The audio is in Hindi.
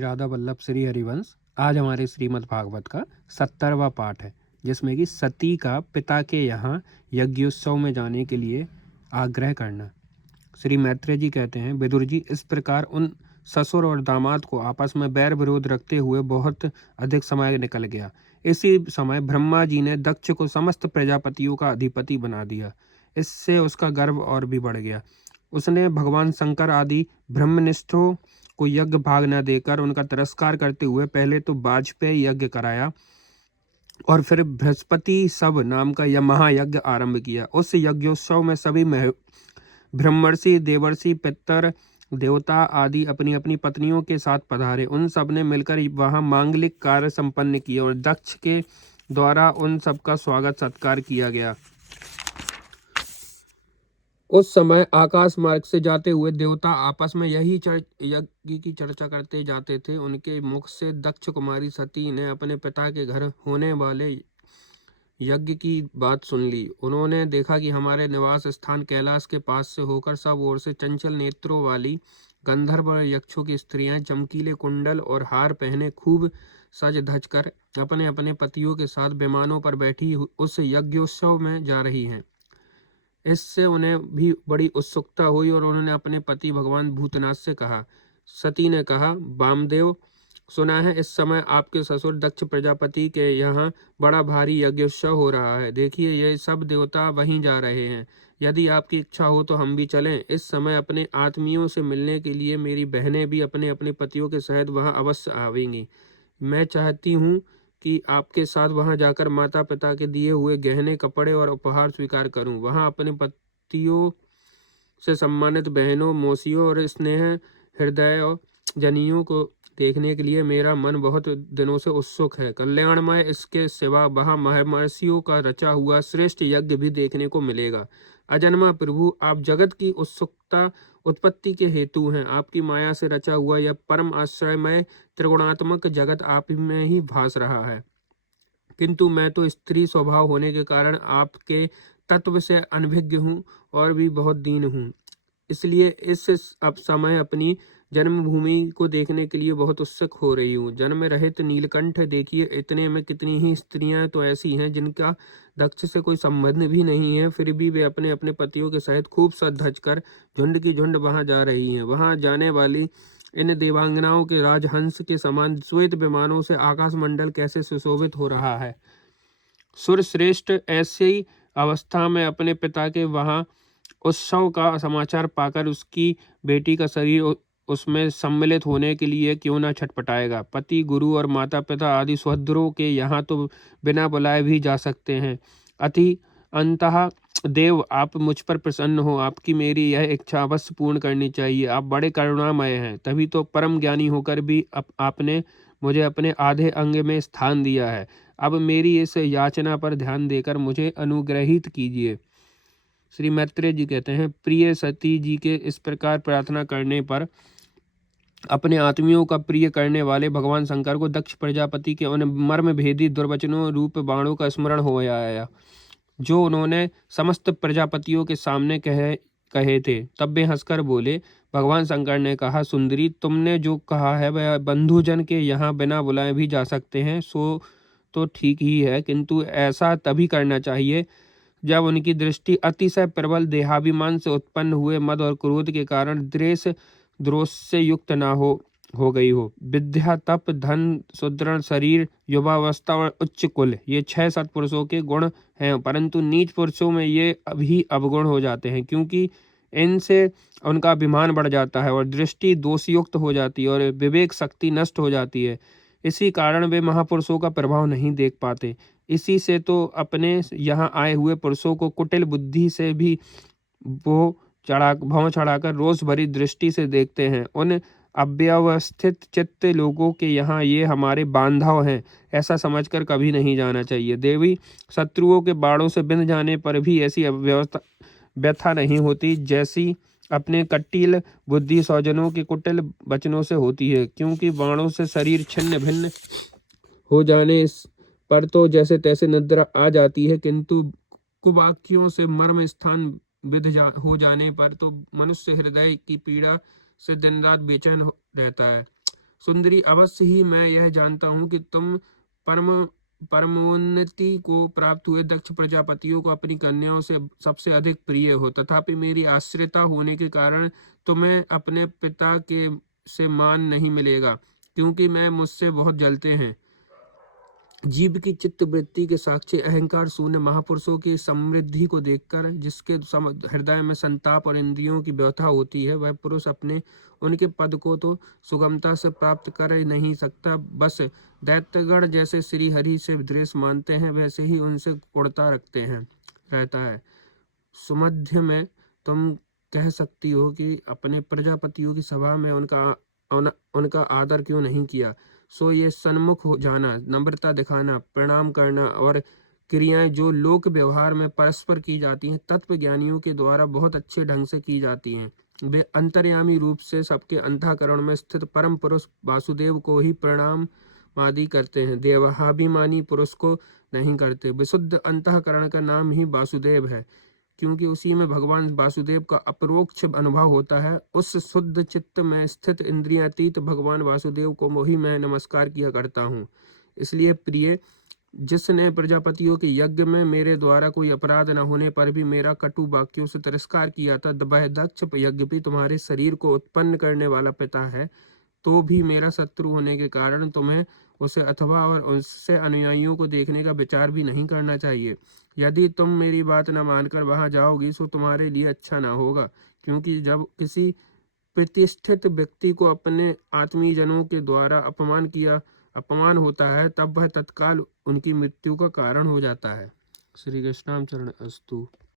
राधा वल्लभ श्री हरिवंश। आज हमारे श्रीमद् भागवत का 70वां पाठ है, जिसमें कि सती का पिता के यहाँ यज्ञोत्सव में जाने के लिए आग्रह करना। श्री मैत्रेय जी कहते हैं, विदुर जी, इस प्रकार उन ससुर और दामाद को आपस में बैर विरोध रखते हुए बहुत अधिक समय निकल गया। इसी समय ब्रह्मा जी ने दक्ष को समस्त प्रजापतियों का अधिपति बना दिया। इससे उसका गर्व और भी बढ़ गया। उसने भगवान शंकर आदि ब्रह्मनिष्ठों को यज्ञ भाग न देकर उनका तिरस्कार करते हुए पहले तो वाजपेयी यज्ञ कराया और फिर बृहस्पति सब नाम का यह महायज्ञ आरंभ किया। उस यज्ञोत्सव में सभी ब्रह्मर्षि, देवर्षि, पितर, देवता आदि अपनी अपनी पत्नियों के साथ पधारे। उन सब ने मिलकर वहां मांगलिक कार्य संपन्न किए और दक्ष के द्वारा उन सबका स्वागत सत्कार किया गया। उस समय आकाश मार्ग से जाते हुए देवता आपस में यही यज्ञ की चर्चा करते जाते थे। उनके मुख से दक्ष कुमारी सती ने अपने पिता के घर होने वाले यज्ञ की बात सुन ली। उन्होंने देखा कि हमारे निवास स्थान कैलाश के पास से होकर सब ओर से चंचल नेत्रों वाली गंधर्व और यक्षों की स्त्रियां चमकीले कुंडल और हार पहने खूब सज धज कर अपने अपने पतियों के साथ विमानों पर बैठी उस यज्ञोत्सव में जा रही हैं। इससे उन्हें भी बड़ी उत्सुकता हुई और उन्होंने अपने पति भगवान भूतनाथ से कहा। सती ने कहा, वामदेव, सुना है इस समय आपके ससुर दक्ष प्रजापति के यहाँ बड़ा भारी यज्ञोत्सव हो रहा है। देखिए, ये सब देवता वहीं जा रहे हैं। यदि आपकी इच्छा हो तो हम भी चलें। इस समय अपने आत्मियों से मिलने के लिए मेरी बहनें भी अपने अपने पतियों के सहित वहां अवश्य आवेंगी। मैं चाहती हूँ कि आपके साथ वहां जाकर माता पिता के दिए हुए गहने, कपड़े और उपहार स्वीकार करूं। वहां अपने पतियों से सम्मानित बहनों, मौसियों और स्नेह हृदय जनियों को देखने के लिए मेरा मन बहुत दिनों से उत्सुक है। कल्याणमय इसके सिवा वहां महर्षियों का रचा हुआ श्रेष्ठ यज्ञ भी देखने को मिलेगा। अजन्मा प्रभु, आप जगत की उत्सुकता उत्पत्ति के हेतु हैं। आपकी माया से रचा हुआ यह परम आश्रयमय त्रिगुणात्मक जगत आप में ही भास रहा है, किंतु मैं तो स्त्री स्वभाव होने के कारण आपके तत्व से अनभिज्ञ हूँ और भी बहुत दीन हूँ। इसलिए इस अब समय अपनी जन्मभूमि को देखने के लिए बहुत उत्सुक हो रही हूँ। जन्म रहित नीलकंठ, देखिए इतने में कितनी ही स्त्रियां तो ऐसी हैं जिनका दक्ष से कोई संबंध भी नहीं है, फिर भी वे अपने अपने पतियों के सहित खूब सज धज कर झुंड की झुंड वहां जा रही हैं। वहां जाने वाली इन देवांगनाओं के राजहंस के समान श्वेत विमानों से आकाश मंडल कैसे सुशोभित हो रहा है। सुरश्रेष्ठ ऐसी अवस्था में अपने पिता के वहां उत्सव का समाचार पाकर उसकी बेटी का शरीर उसमें सम्मिलित होने के लिए क्यों न छटपटाएगा। पति, गुरु और माता पिता आदि सुहृदों के यहाँ तो बिना बुलाए भी जा सकते हैं। अति अंतः देव, आप मुझ पर प्रसन्न हो। आपकी मेरी यह इच्छा अवश्य पूर्ण करनी चाहिए। आप बड़े करुणामय हैं, तभी तो परम ज्ञानी होकर भी आपने मुझे अपने आधे अंग में स्थान दिया है। अब मेरी इस याचना पर ध्यान देकर मुझे अनुग्रहित कीजिए। श्री मैत्रेय जी कहते हैं, प्रिय सती जी के इस प्रकार प्रार्थना करने पर अपने आत्मियों का प्रिय करने वाले भगवान शंकर को दक्ष प्रजापति के उन मर्म भेदी दुर्वचनों रूप बाणों का स्मरण हो आया, जो उन्होंने समस्त प्रजापतियों के सामने कहे थे। तब वे हंसकर बोले। भगवान शंकर ने कहा, सुंदरी, तुमने जो कहा है वह बंधुजन के यहाँ बिना बुलाए भी जा सकते हैं, सो तो ठीक ही है, किंतु ऐसा तभी करना चाहिए जब उनकी दृष्टि अतिशय प्रबल देहाभिमान से उत्पन्न हुए मद और क्रोध के कारण द्रोष से युक्त न हो गई हो। विद्या, तप, धन, सुदृढ़ शरीर, युवावस्था और उच्च कुल, ये 6 सत्पुरुषों के गुण हैं, परंतु नीच पुरुषों में ये अभी अवगुण हो जाते हैं, क्योंकि इनसे उनका अभिमान बढ़ जाता है और दृष्टि दोषयुक्त हो जाती है और विवेक शक्ति नष्ट हो जाती है। इसी कारण वे महापुरुषों का प्रभाव नहीं देख पाते। इसी से तो अपने यहाँ आए हुए पुरुषों को कुटिल बुद्धि से भी वो भौं चढ़ाकर रोष भरी दृष्टि से देखते हैं। उन अव्यवस्थित चित्त लोगों के यहाँ ये हमारे बांधव हैं, ऐसा समझकर कभी नहीं जाना चाहिए। देवी, शत्रुओं के बाणों से बिंध जाने पर भी ऐसी व्यथा नहीं होती जैसी अपने कटील बुद्धि स्वजनों के कुटिल वचनों से होती है, क्योंकि बाणों से शरीर छिन्न भिन्न हो जाने पर तो जैसे तैसे निद्रा आ जाती है, किंतु कुवाक्यों से मर्म स्थान हो जाने पर तो मनुष्य हृदय की पीड़ा से दिन रात बेचैन रहता है। सुंदरी, अवश्य ही मैं यह जानता हूँ कि तुम परम परमोन्नति को प्राप्त हुए दक्ष प्रजापतियों को अपनी कन्याओं से सबसे अधिक प्रिय हो, तथापि मेरी आश्रिता होने के कारण तुम्हें अपने पिता के से मान नहीं मिलेगा, क्योंकि मैं मुझसे बहुत जलते हैं। जीव की चित्त वृत्ति के साक्षी अहंकार शून्य महापुरुषों की समृद्धि को देखकर जिसके हृदय में संताप और इंद्रियों की व्यथा होती है, वह पुरुष अपने उनके पद को तो सुगमता से प्राप्त कर ही नहीं सकता, बस दैत्यगण जैसे श्री हरि से द्वेष मानते हैं वैसे ही उनसे कुड़ता रखते हैं रहता है। सुमध्य में तुम कह सकती हो कि अपने प्रजापतियों की सभा में उनका आदर क्यों नहीं किया। सो ये सन्मुख हो जाना, नम्रता दिखाना, प्रणाम करना और क्रियाएं जो लोक व्यवहार में परस्पर की जाती हैं, तत्व ज्ञानियों के द्वारा बहुत अच्छे ढंग से की जाती हैं। वे अंतर्यामी रूप से सबके अंतःकरण में स्थित परम पुरुष वासुदेव को ही प्रणाम आदि करते हैं, देहाभिमानी पुरुष को नहीं करते। विशुद्ध अंतःकरण का नाम ही वासुदेव है, क्योंकि उसी में भगवान वासुदेव का अपरोक्ष अनुभव होता है। उस शुद्ध चित्त में स्थित इंद्रियातीत भगवान वासुदेव को ही मैं नमस्कार किया करता हूँ। इसलिए प्रिय, जिसने प्रजापतियों के यज्ञ में मेरे द्वारा कोई अपराध न होने पर भी मेरा कटु वाक्यों से तिरस्कार किया था, वह दक्ष यज्ञपि तुम्हारे शरीर को उत्पन्न करने वाला पिता है, तो भी मेरा शत्रु होने के कारण तुम्हें उसे अथवा और उससे अनुयायियों को देखने का विचार भी नहीं करना चाहिए। यदि तुम मेरी बात न मानकर वहां जाओगी तो तुम्हारे लिए अच्छा ना होगा, क्योंकि जब किसी प्रतिष्ठित व्यक्ति को अपने आत्मीयजनों के द्वारा अपमान होता है, तब वह तत्काल उनकी मृत्यु का कारण हो जाता है। श्री कृष्णाम चरण अस्तु।